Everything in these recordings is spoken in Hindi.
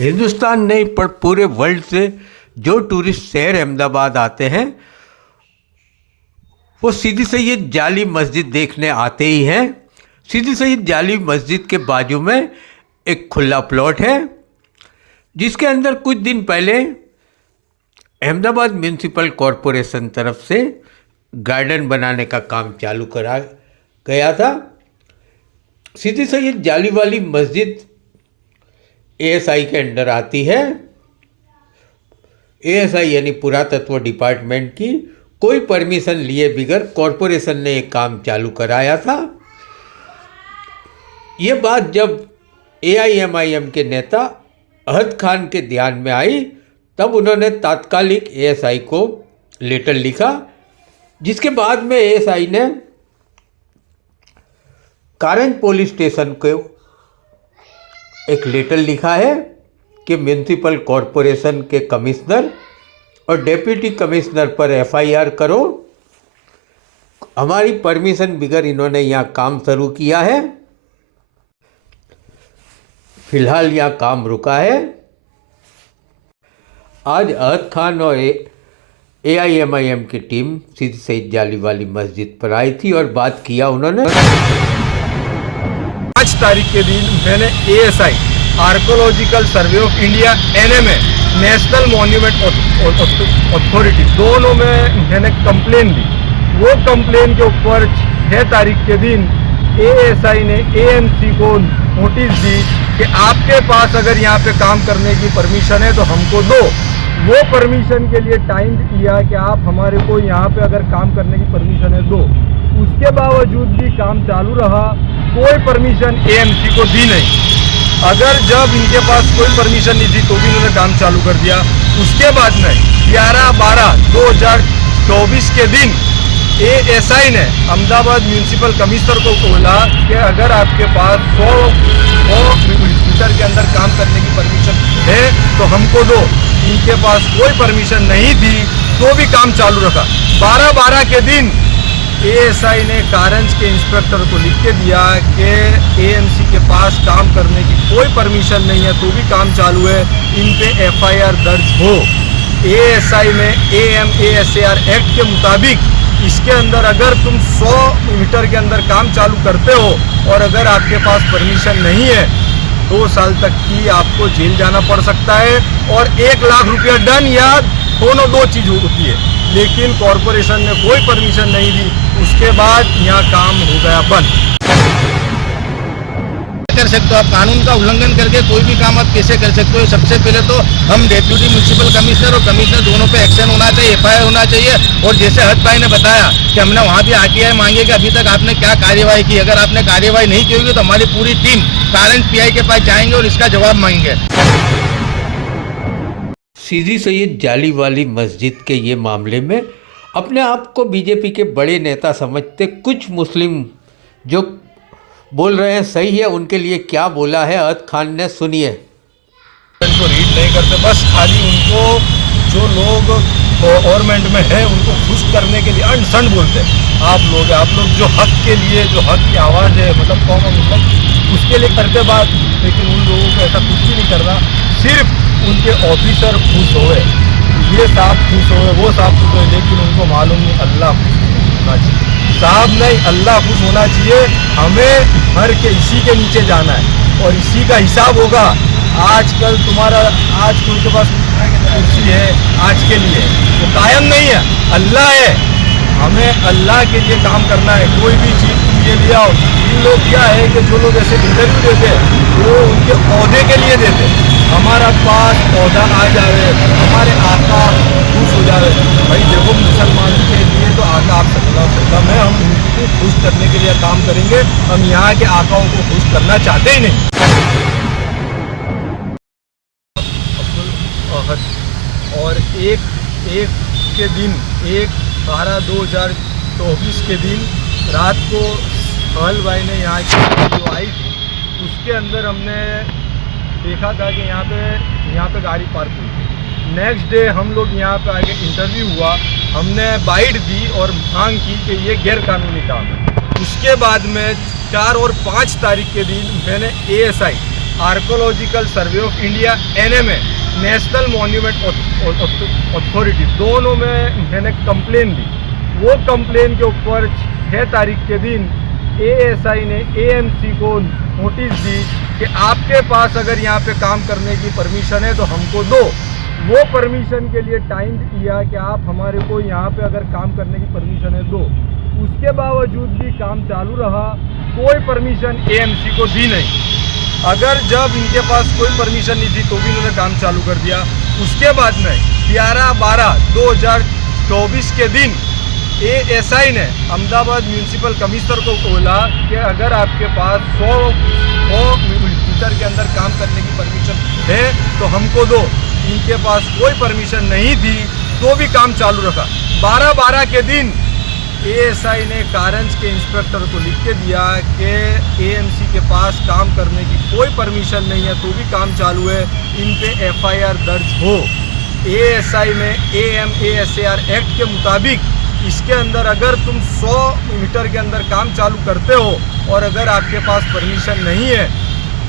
हिंदुस्तान नहीं पर पूरे वर्ल्ड से जो टूरिस्ट शहर अहमदाबाद आते हैं वो सीदी सैयद जाली मस्जिद देखने आते ही हैं। सीदी सैयद जाली मस्जिद के बाजू में एक खुला प्लॉट है जिसके अंदर कुछ दिन पहले अहमदाबाद म्यूनसिपल कॉरपोरेशन तरफ से गार्डन बनाने का काम चालू करा गया था। सीदी सैयद जाली वाली मस्जिद एएसआई के अंडर आती है। एएसआई यानी पुरातत्व डिपार्टमेंट की कोई परमिशन लिए बगैर कॉरपोरेशन ने एक काम चालू कराया था। ये बात जब एआईएमआईएम के नेता अहद खान के ध्यान में आई तब उन्होंने तात्कालिक एएसआई को लेटर लिखा, जिसके बाद में एएसआई ने कारंज पुलिस स्टेशन को एक लेटर लिखा है कि म्यूनसिपल कॉरपोरेशन के कमिश्नर और डिप्टी कमिश्नर पर एफआईआर करो। हमारी परमिशन बगैर इन्होंने यहाँ काम शुरू किया है। फिलहाल यहाँ काम रुका है। आज अहद खान और एआईएमआईएम की टीम सीदी सैयद जाली वाली मस्जिद पर आई थी और बात किया उन्होंने। 5 तारीख के दिन मैंने ASI archaeological survey of India NMA national monument authority दोनों में मैंने कंप्लेन दी। वो कंप्लेन के ऊपर 6 तारीख के दिन एएसआई ने एएमसी को नोटिस दी कि आपके पास अगर यहाँ पे काम करने की परमिशन है तो हमको दो। वो परमिशन के लिए टाइम दिया कि आप हमारे को यहाँ पे अगर काम करने की परमिशन है दो। उसके बावजूद भी काम चालू रहा, कोई परमिशन एएमसी को दी नहीं। अगर जब इनके पास कोई परमिशन नहीं थी तो भी इन्होंने काम चालू कर दिया। उसके बाद में 11/12/2024 के दिन एएसआई ने अहमदाबाद म्यूनसिपल कमिश्नर को बोला कि अगर आपके पास 100 मीटर के अंदर काम करने की परमिशन है तो हमको दो। इनके पास कोई परमिशन नहीं थी तो भी काम चालू रखा। 12/12 के दिन एएसआई ने कारंज के इंस्पेक्टर को लिख के दिया कि एएमसी के पास काम करने की कोई परमिशन नहीं है तो भी काम चालू है, इन पे एफआईआर दर्ज हो। एएसआई में एएमएएसएआर एक्ट के मुताबिक इसके अंदर अगर तुम 100 मीटर के अंदर काम चालू करते हो और अगर आपके पास परमिशन नहीं है 2 साल तक की आपको जेल जाना पड़ सकता है और 1 लाख रुपया दंड या दोनों 2 चीज होती है। लेकिन कॉरपोरेशन ने कोई परमिशन नहीं दी। उसके बाद यहाँ काम हो गया बंद। कर सकते हो आप, कानून का उल्लंघन करके कोई भी काम आप कैसे कर सकते हो? सबसे पहले तो हम डेप्यूटी म्यूनसिपल कमिश्नर और कमिश्नर दोनों पे एक्शन होना चाहिए, एफआईआर होना चाहिए। और जैसे हद भाई ने बताया कि हमने वहाँ भी आरटीआई मांगे कि अभी तक आपने क्या कार्यवाही की। अगर आपने कार्यवाही नहीं की होगी तो हमारी पूरी टीम कारंज पीआई के पास जाएंगे और इसका जवाब मांगेंगे। सीदी सैयद जाली वाली मस्जिद के ये मामले में अपने आप को बीजेपी के बड़े नेता समझते कुछ मुस्लिम जो बोल रहे हैं सही है, उनके लिए क्या बोला है अहद खान ने, सुनिए। उनको रीड नहीं करते, बस खाली उनको जो लोग गवर्नमेंट में है उनको खुश करने के लिए अनसन बोलते हैं। आप लोग जो हक के लिए, जो हक की आवाज़ है, मतलब कौन मतलब उसके लिए करते बात, लेकिन उन लोगों को ऐसा कुछ भी नहीं करना। सिर्फ उनके ऑफिसर खुश होए, ये साहब खुश होए, वो साहब खुश होए, लेकिन उनको मालूम नहीं अल्लाह खुश होना चाहिए। साहब नहीं, अल्लाह खुश होना चाहिए। हमें भर के इसी के नीचे जाना है और इसी का हिसाब होगा। आजकल आज उनके पास कुर्सी है आज के लिए, वो कायम नहीं है, अल्लाह है। हमें अल्लाह के लिए काम करना है। कोई भी चीज़ तुम ये ले आओ। इन लोग क्या है कि जो लोग ऐसे इंटरव्यू देते हैं वो उनके पौधे के लिए देते हैं। हमारा पास पौधा आ जाए, हमारे आका खुश हो जाए। भाई देखो, मुसलमान के लिए तो आका आप सल्लल्लाहु है, हम उनको खुश करने के लिए काम करेंगे। हम यहाँ के आकाओं को खुश करना चाहते ही नहीं। और एक के दिन 1/12/2024 के दिन रात को अहल भाई ने यहाँ की वीडियो आई थी, उसके अंदर हमने देखा था कि यहाँ पे गाड़ी पार्क हुई थी। नेक्स्ट डे हम लोग यहाँ पे आके इंटरव्यू हुआ, हमने बाइट दी और मांग की कि ये गैर कानूनी काम है। उसके बाद में 4 और 5 तारीख के दिन मैंने ASI archaeological survey of India NMA, national monument authority, दोनों में मैंने कंप्लेन दी। वो कंप्लेन के ऊपर 6 तारीख के दिन ASI ने AMC को नोटिस दी कि आपके पास अगर यहाँ पे काम करने की परमिशन है तो हमको दो। वो परमिशन के लिए टाइम दिया कि आप हमारे को यहाँ पे अगर काम करने की परमिशन है दो। उसके बावजूद भी काम चालू रहा, कोई परमिशन AMC को दी नहीं। अगर जब इनके पास कोई परमिशन नहीं थी तो भी इन्होंने काम चालू कर दिया। उसके बाद में 11/12/2024 के दिन ASI ने अहमदाबाद म्यूनिसिपल कमिश्नर को बोला कि अगर आपके पास 100 मीटर के अंदर काम करने की परमिशन है तो हमको दो। इनके पास कोई परमिशन नहीं थी तो भी काम चालू रखा। 12/12 के दिन ASI ने कारंज के इंस्पेक्टर को लिख के दिया कि AMC के पास काम करने की कोई परमिशन नहीं है तो भी काम चालू है, इन पे FIR दर्ज हो। ASI में AMASAR एक्ट के मुताबिक इसके अंदर अगर तुम 100 मीटर के अंदर काम चालू करते हो और अगर आपके पास परमिशन नहीं है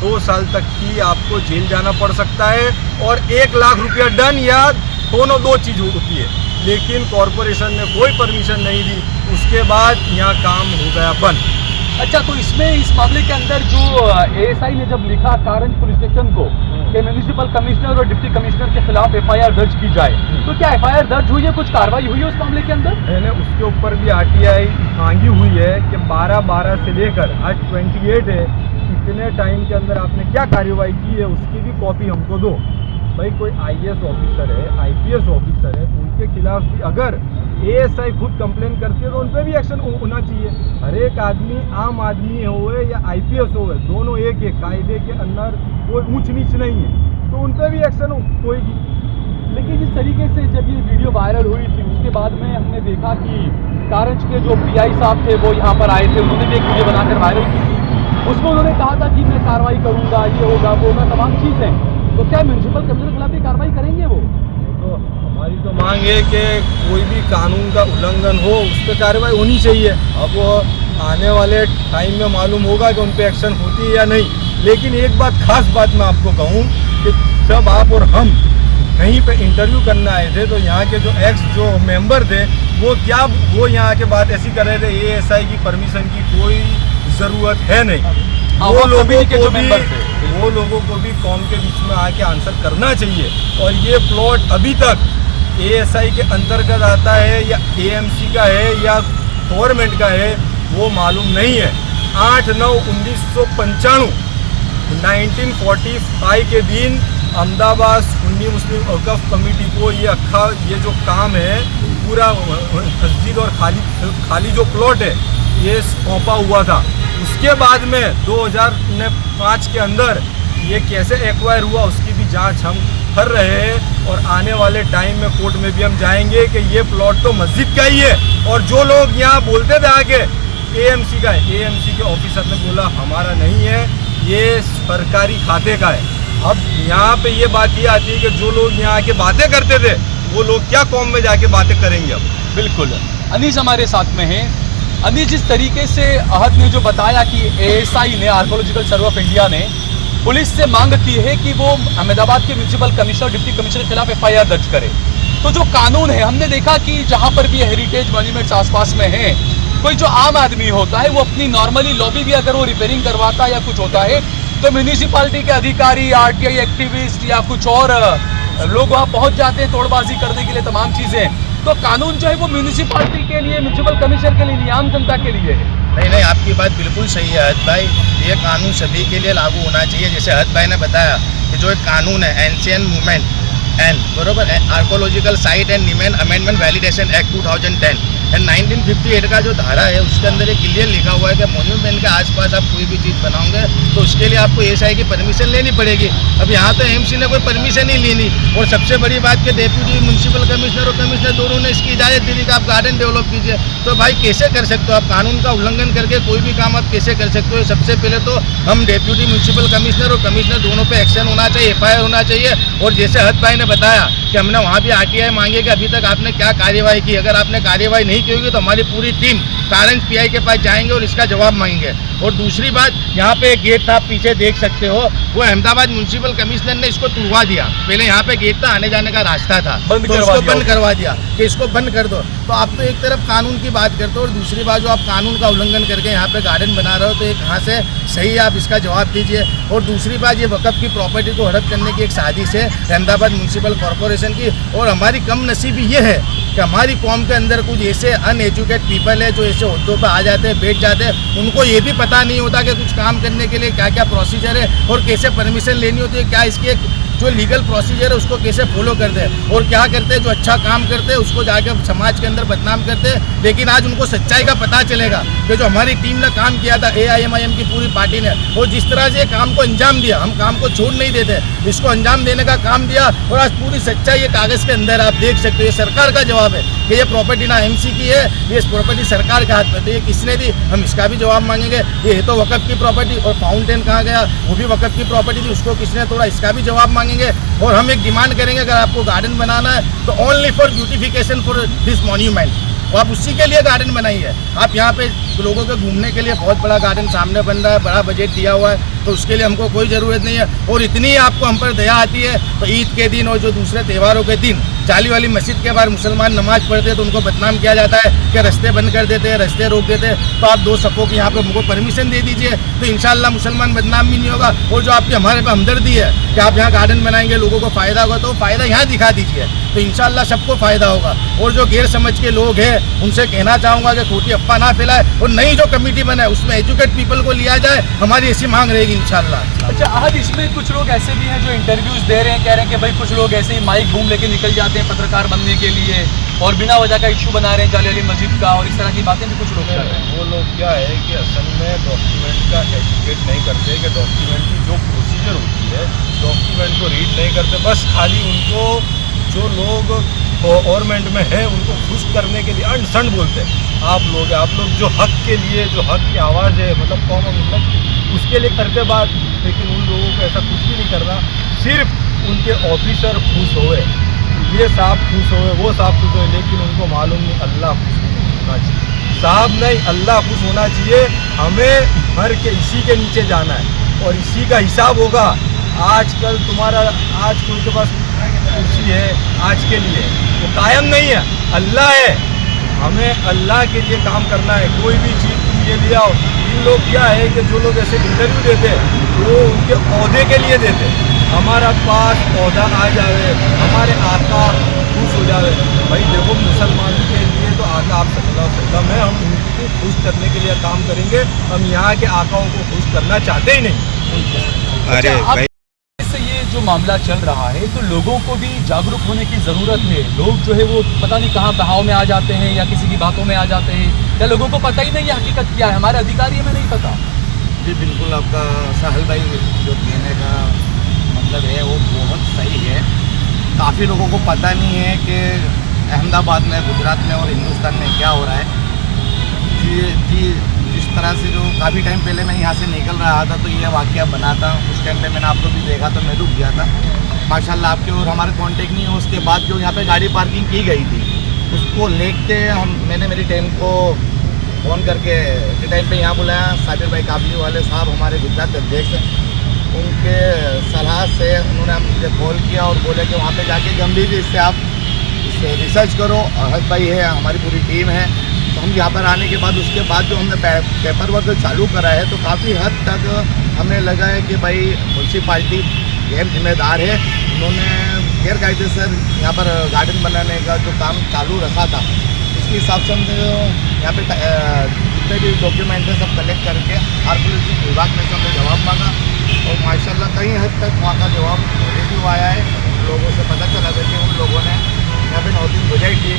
2 साल तक की आपको जेल जाना पड़ सकता है और 1 लाख रुपया दंड या दोनों 2 चीज़ होती है। लेकिन कॉरपोरेशन ने कोई परमिशन नहीं दी, उसके बाद यहाँ काम हो गया बंद। अच्छा, तो इसमें इस मामले के अंदर जो ASI ने जब लिखा कारंज पुलिस स्टेशन को कि म्यूनिसिपल कमिश्नर और डिप्टी कमिश्नर के खिलाफ FIR दर्ज की जाए, तो क्या FIR दर्ज हुई है, कुछ कार्रवाई हुई है उस मामले के अंदर? मैंने उसके ऊपर भी RTI मांगी हुई है कि 12/12 से लेकर आज 28 है, इतने टाइम के अंदर आपने क्या कार्रवाई की है उसकी भी कॉपी हमको दो। भाई कोई IAS ऑफिसर है, IPS ऑफिसर है, उनके खिलाफ भी अगर ASI खुद कंप्लेन करती है तो उन पर भी एक्शन होना चाहिए। हर एक आदमी, आम आदमी हो या IPS हो, दोनों एक है, कायदे के अंदर कोई ऊंच नीच नहीं है, तो उन पर भी एक्शन होगी। लेकिन जिस तरीके से जब ये वीडियो वायरल हुई थी उसके बाद में हमने देखा कि कारंज के जो PI साहब थे वो यहाँ पर आए थे, उन्होंने भी एक वीडियो बनाकर वायरल की थी। उसमें उन्होंने कहा था कि मैं कार्रवाई करूँगा, ये होगा वो होगा, तमाम चीज़ें। तो क्या म्यूनिसिपल कमिश्नर के खिलाफ भी कार्रवाई करेंगे वो? तो हमारी तो मांग है कि कोई भी कानून का उल्लंघन हो उस पर कार्रवाई होनी चाहिए। अब आने वाले टाइम में मालूम होगा कि उन पर एक्शन होती है या नहीं। लेकिन एक बात, खास बात मैं आपको कहूँ कि जब आप और हम कहीं पे इंटरव्यू करने आए थे तो यहाँ के जो मेंबर थे वो यहाँ के बात ऐसी कर रहे थे ASI की परमिशन की कोई ज़रूरत है नहीं। वो लोगों को भी कौम के बीच में आके आंसर करना चाहिए। और ये प्लॉट अभी तक ASI के अंतर्गत आता है या AMC का है या गवर्नमेंट का है वो मालूम नहीं है। 8/9/1995 1945 के दिन अहमदाबाद सुन्नी मुस्लिम वक्फ कमेटी को ये जो काम है पूरा मस्जिद और खाली जो प्लॉट है ये सौंपा हुआ था। उसके बाद में 2005 के अंदर ये कैसे एक्वायर हुआ उसकी भी जांच हम कर रहे हैं और आने वाले टाइम में कोर्ट में भी हम जाएंगे कि ये प्लॉट तो मस्जिद का ही है। और जो लोग यहाँ बोलते थे आगे AMC का है, AMC के ऑफिसर ने बोला हमारा नहीं है, ये सरकारी खाते का है। अब यहाँ पे ये बात ये आती है कि जो लोग यहाँ आके बातें करते थे वो लोग क्या कौम में जाके बातें करेंगे। अब बिल्कुल अनीस हमारे साथ में हैं। अनीस, जिस तरीके से अहद ने जो बताया कि ASI ने, आर्कोलॉजिकल सर्वे ऑफ इंडिया ने पुलिस से मांग की है कि वो अहमदाबाद के म्यूनिसिपल कमिश्नर, डिप्टी कमिश्नर के खिलाफ FIR दर्ज करे, तो जो कानून है हमने देखा कि जहाँ पर भी हेरिटेज मॉन्यूमेंट्स आसपास में हैं, कोई जो आम आदमी होता है वो अपनी नॉर्मली लॉबी भी अगर वो रिपेयरिंग करवाता है या कुछ होता है तो म्यूनिसिपालिटी के अधिकारी, RTI एक्टिविस्ट या कुछ और लोग वहाँ पहुँच जाते हैं तोड़बाजी करने के लिए, तमाम चीज़ें। तो कानून जो है वो म्यूनिसिपालिटी के लिए, म्यूनिसिपल कमिश्नर के लिए नहीं, आम जनता के लिए है। नहीं, आपकी बात बिल्कुल सही है अहद भाई। ये कानून सभी के लिए लागू होना चाहिए। जैसे अहद भाई ने बताया कि जो एक कानून है एंशियंट मूवमेंट एंड बरोबर आर्कोलॉजिकल साइट एंड निमेन अमेंडमेंट वैलिडेशन एक्ट 2010 एंड 1958 का जो धारा है उसके अंदर ये क्लियर लिखा हुआ है कि मोन्यूमेंट के आसपास आप कोई भी चीज़ बनाओगे तो उसके लिए आपको ASI की परमिशन लेनी पड़ेगी। अब यहाँ तो AMC ने कोई परमिशन ही लेनी। और सबसे बड़ी बात कि डेप्यूटी म्यूनसिपल कमिश्नर और कमिश्नर दोनों ने इसकी इजाज़त दी कि आप गार्डन डेवलप कीजिए। तो भाई कैसे कर सकते हो आप? कानून का उल्लंघन करके कोई भी काम आप कैसे कर सकते हो? सबसे पहले तो हम डेप्यूटी म्यूनसिपल कमिश्नर और कमिश्नर दोनों पर एक्शन होना चाहिए, FIR होना चाहिए। और जैसे अहद भाई ने बताया कि हमने वहाँ भी RTI मांगे कि अभी तक आपने क्या कार्यवाही की। अगर आपने कार्यवाही नहीं नहीं की होगी तो हमारी पूरी टीम कारंज पीआई के पास जाएंगे और इसका जवाब मांगेंगे। और दूसरी बात, यहाँ पे एक गेट था, आप पीछे देख सकते हो, वो अहमदाबाद म्यूनसिपल कमिश्नर ने इसको तुड़वा दिया। पहले यहाँ पे गेट था, आने जाने का रास्ता था, तो इसको बंद करवा दिया कि इसको बंद कर दो। तो आप तो एक तरफ कानून की बात करते हो और दूसरी बात जो आप कानून का उल्लंघन करके यहाँ पे गार्डन बना रहे हो, तो ये कहाँ से सही है, आप इसका जवाब दीजिए। और दूसरी बात, ये वक़्फ़ की प्रॉपर्टी को हड़प करने की एक साजिश है अहमदाबाद म्यूनसिपल कॉरपोरेशन की। और हमारी कम नसीबी ये है कि हमारी कौम के अंदर कुछ ऐसे अनएजुकेट पीपल है जो ऐसे ओहदों पर आ जाते हैं, बैठ जाते हैं, उनको ये भी पता नहीं होता कि कुछ काम करने के लिए क्या क्या प्रोसीजर है और कैसे परमिशन लेनी होती है, क्या इसकी एक जो लीगल प्रोसीजर है उसको कैसे फॉलो करते हैं। और क्या करते हैं, जो अच्छा काम करते हैं उसको जाकर समाज के अंदर बदनाम करते हैं। लेकिन आज उनको सच्चाई का पता चलेगा कि जो हमारी टीम ने काम किया था, AIMIM की पूरी पार्टी ने, और जिस तरह से काम को अंजाम दिया, हम काम को छोड़ नहीं देते, इसको अंजाम देने का काम दिया। और आज पूरी सच्चाई ये कागज़ के अंदर आप देख सकते हो। ये सरकार का जवाब है कि ये प्रॉपर्टी ना MC की है, ये प्रॉपर्टी सरकार के हाथ में, तो ये किसने दी, हम इसका भी जवाब मांगेंगे। ये है तो वक़्फ़ की प्रॉपर्टी, और फाउंटेन कहाँ गया, वो भी वक़्फ़ की प्रॉपर्टी थी, उसको किसने तोड़ा, इसका भी जवाब मांगेंगे। और हम एक डिमांड करेंगे, अगर आपको गार्डन बनाना है तो only for beautification for this monument, और आप उसी के लिए गार्डन बनाइए। आप यहाँ पे लोगों के घूमने के लिए बहुत बड़ा गार्डन सामने बन रहा है, बड़ा बजट दिया हुआ है, तो उसके लिए हमको कोई ज़रूरत नहीं है। और इतनी आपको हम पर दया आती है तो ईद के दिन और जो दूसरे त्योहारों के दिन जाली वाली मस्जिद के बाहर मुसलमान नमाज पढ़ते हैं तो उनको बदनाम किया जाता है कि रास्ते बंद कर देते हैं, रास्ते रोक देते हैं। तो आप 2 सफ़ों की यहाँ पे हमको परमिशन दे दीजिए, तो इंशाल्लाह मुसलमान बदनाम भी नहीं होगा। और जो आपकी हमारे पे हमदर्दी है कि आप यहाँ गार्डन बनाएंगे, लोगों को फ़ायदा होगा, तो फ़ायदा यहाँ दिखा दीजिए, तो इंशाल्लाह सबको फ़ायदा होगा। और जो गैर समझ के लोग हैं उनसे कहना चाहूँगा कि खोटी अफवाह ना फैलाए, और नई जो कमेटी बने उसमें एजुकेट पीपल को लिया जाए, हमारी ऐसी मांग रहेगी इंशाल्लाह। अच्छा अहद, इसमें कुछ लोग ऐसे भी हैं जो इंटरव्यूज दे रहे हैं, कह रहे हैं कि भाई कुछ लोग ऐसे ही माइक घूम लेके निकल जाते हैं पत्रकार बनने के लिए और बिना वजह का इशू बना रहे हैं जाली वाली मस्जिद का, और इस तरह की बातें भी कुछ लोग कर रहे हैं। वो लोग क्या है कि असल में डॉक्यूमेंट का एजुकेट नहीं करते, कि डॉक्यूमेंट की जो प्रोसीजर होती है डॉक्यूमेंट को रीड नहीं करते, बस खाली उनको जो लोग गवर्नमेंट में है उनको खुश करने के लिए अनसंड बोलते हैं। आप लोग जो हक के लिए, जो हक की आवाज़ है, मतलब कौम और मिल्लत की, उसके लिए करते बात, लेकिन उन लोगों को ऐसा कुछ भी नहीं करना। सिर्फ उनके ऑफिसर खुश होए, ये साहब खुश होए, वो साहब खुश होए, लेकिन उनको मालूम नहीं अल्लाह खुश होना चाहिए। साहब नहीं, अल्लाह खुश होना चाहिए। हमें मर के इसी के नीचे जाना है और इसी का हिसाब होगा। आजकल आज कोई के पास कुर्सी है आज के लिए, वो कायम नहीं है, अल्लाह है। हमें अल्लाह के लिए काम करना है। कोई भी चीज़ तुम ये ले आओ। इन लोग क्या है कि जो लोग ऐसे इंटरव्यू देते हैं वो उनके ओहदे के लिए देते हैं। हमारा पास ओहदा आ जाए, हमारे आका खुश हो जाए। भाई देखो, मुसलमानों के लिए तो आका आप सल्लल्लाहु अलैहि वसल्लम है, हम उनको खुश करने के लिए काम करेंगे। हम यहाँ के आकाओं को खुश करना चाहते ही नहीं। अरे भाई, जो मामला चल रहा है तो लोगों को भी जागरूक होने की ज़रूरत है। लोग जो है वो पता नहीं कहाँ बहाव में आ जाते हैं या किसी की बातों में आ जाते हैं, या लोगों को पता ही नहीं है हकीकत क्या है, हमारे अधिकारी हमें नहीं पता। जी बिल्कुल, आपका साहिल भाई जो कहने का मतलब है वो बहुत सही है। काफ़ी लोगों को पता नहीं है कि अहमदाबाद में, गुजरात में और हिंदुस्तान में क्या हो रहा है। जी जिस तरह से जो काफ़ी टाइम पहले मैं यहाँ से निकल रहा था तो ये वाक़या बना था। उस टाइम पे मैंने आप लोग भी देखा तो मैं रुक गया था। माशाल्लाह आपके और हमारे कांटेक्ट नहीं है। उसके बाद जो यहाँ पे गाड़ी पार्किंग की गई थी उसको लेके मैंने मेरी टीम को फ़ोन करके टाइम पे यहाँ बुलाया। साबिर भाई काबली वाले साहब हमारे गुजरात अध्यक्ष हैं, उनके सलाह से उन्होंने मुझे कॉल किया और बोले कि वहाँ पे जाके गंभीर इससे आप इससे रिसर्च करो। अहद भाई है, हमारी पूरी टीम है। तो हम यहाँ पर आने के बाद उसके बाद जो हमने पेपर वर्क चालू करा है तो काफ़ी हद तक हमें लगा है कि भाई म्यूनसिपाल्टी गैर जिम्मेदार है। उन्होंने गैर कायदेसर यहाँ पर गार्डन बनाने का जो काम चालू रखा था उसके हिसाब से हमने यहाँ पे जितने भी डॉक्यूमेंट हैं सब कलेक्ट करके आर्कियोलॉजी विभाग में से हमने जवाब मांगा और माशाल्लाह कई हद तक वहाँ का जवाब पॉजिटिव आया है। उन लोगों से पता चला था कि उन लोगों ने यहाँ पे नोटिस बुझाई थी,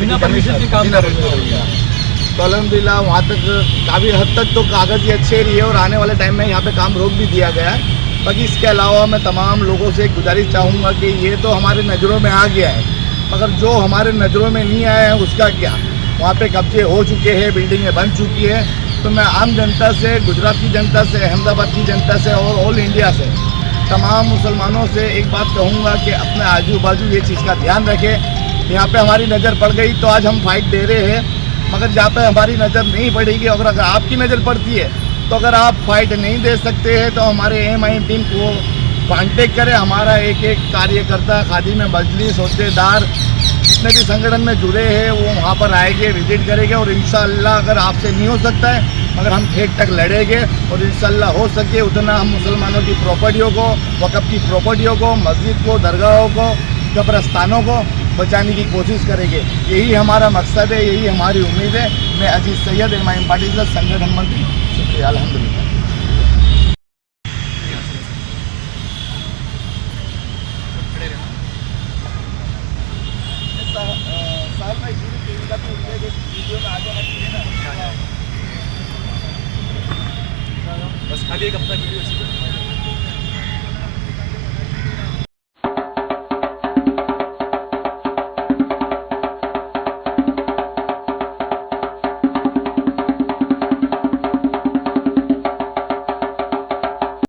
बिना परमिशन के काम कर रहे हैं। तो अल्हम्दुलिल्लाह वहाँ तक काफ़ी हद तक तो कागज़ ही अच्छे रही है और आने वाले टाइम में यहाँ पे काम रोक भी दिया गया है। बाकी इसके अलावा मैं तमाम लोगों से एक गुजारिश चाहूँगा कि ये तो हमारे नज़रों में आ गया है, मगर जो हमारे नज़रों में नहीं आया है उसका क्या। वहाँ पे कब्जे हो चुके हैं, बिल्डिंगें बन चुकी है। तो मैं आम जनता से, गुजरात की जनता से, अहमदाबाद की जनता से और ऑल इंडिया से तमाम मुसलमानों से एक बात कहूँगा कि अपने आजू बाजू ये चीज़ का ध्यान रखें यहाँ पे हमारी नज़र पड़ गई तो आज हम फाइट दे रहे हैं। मगर जहाँ पे हमारी नज़र नहीं पड़ेगी और अगर आपकी नज़र पड़ती है तो अगर आप फाइट नहीं दे सकते हैं तो हमारे AMIM टीम को कांटेक्ट करें। हमारा एक एक कार्यकर्ता खादी में मजलिस होद्देदार जितने भी संगठन में जुड़े हैं वो वहाँ पर आएंगे, विजिट करेंगे और इंशाअल्लाह अगर आपसे नहीं हो सकता है मगर हम ठेठ तक लड़ेंगे और इंशाअल्लाह हो सके उतना हम मुसलमानों की प्रॉपर्टियों को, वक़्फ़ की प्रॉपर्टियों को, मस्जिद को, दरगाहों को, कब्रस्तानों को बचाने की कोशिश करेंगे। यही हमारा मकसद है, यही हमारी उम्मीद है। मैं अजीज़ सैयद AMIM पार्टी से संगठन मंत्री, शुक्रिया, अल्हम्दुलिल्लाह। बस खाली एक अपना वीडियो